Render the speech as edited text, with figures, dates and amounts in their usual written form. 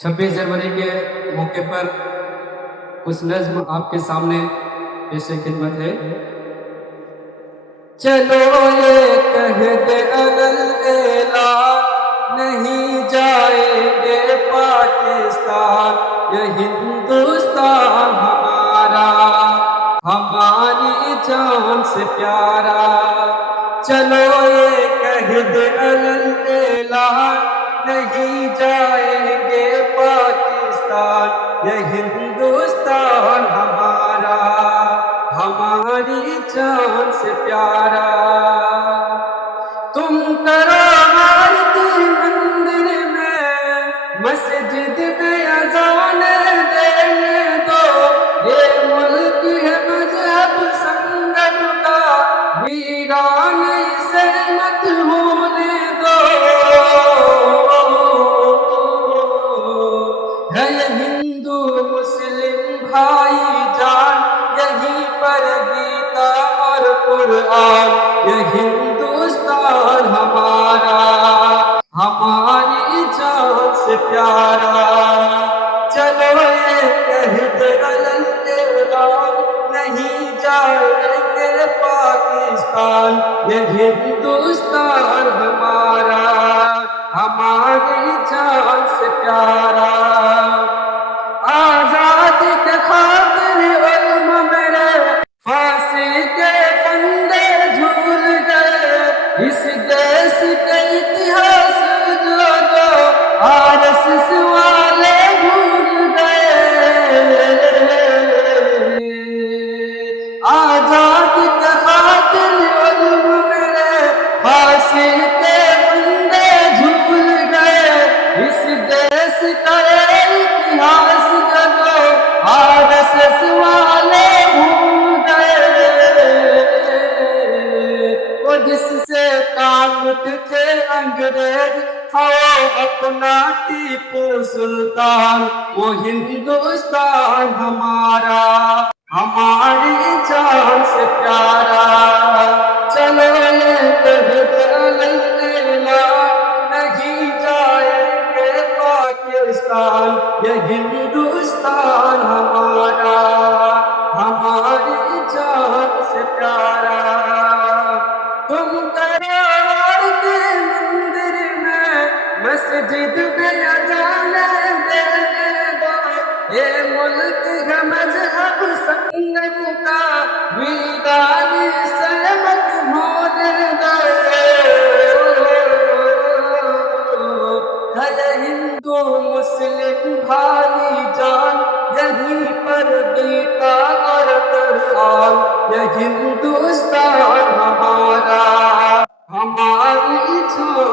26 जनवरी के मौके पर कुछ नज़्म आपके सामने पेश खिदमत है। चलो ये कह दे अलल ऐलान, नहीं जाएंगे पाकिस्तान, ये हिंदुस्तान हमारा, हमारी जान से प्यारा। चलो ये कह दे अलल ऐलान, नहीं जाएंगे पाकिस्तान, ये हिंदुस्तान हमारा, हमारी जान से प्यारा। तुम करो आरती मंदिर में, मस्जिद में अज़ान देने दो, ये मुल्क है मजहब संगत का, वीरान इसे मत होने दो। है ये हिंदू मुस्लिम भाईजान, यहीं पर गीता और कुरान, ये हिंदुस्तान हमारा, हमारी जान से प्यारा। चलो ये कह दे अलल ऐलान, नहीं जाएंगे पाकिस्तान, ये हिंदुस्तान हमारा, हमारी जान से प्यारा। आजादी के खातिर उल्म मेरे फांसी के फंदे झूल गए, इस देश के इतिहास जो आरएसएस वाले भूल गए। आजादी के खातिर उल्म मेरे फांसी के फंदे झूल गए, इस देश का इतिहास आरएसएस वाले भूल गए। वो जिससे ताकत थे अंग्रेज, वो अपना टीपू सुल्तान, वो हिंदुस्तान हमारा, हमारी जान से प्यारा। चलो ये कह दे अलल ऐलान, नहीं जाएंगे पाकिस्तान, ये हिंदुस्तान हमारा, हमारी जान से प्यारा। तुम करो आरती मंदिर में, मस्जिद में अज़ान देने दो, ये मुल्क है मजहब संगत का, वीरानी से मत होने दो। है हिंदू मुस्लिम भाईजान, यहीं पर गीता और कुरान, ये हिंदुस्तान हमारा, हमारी जान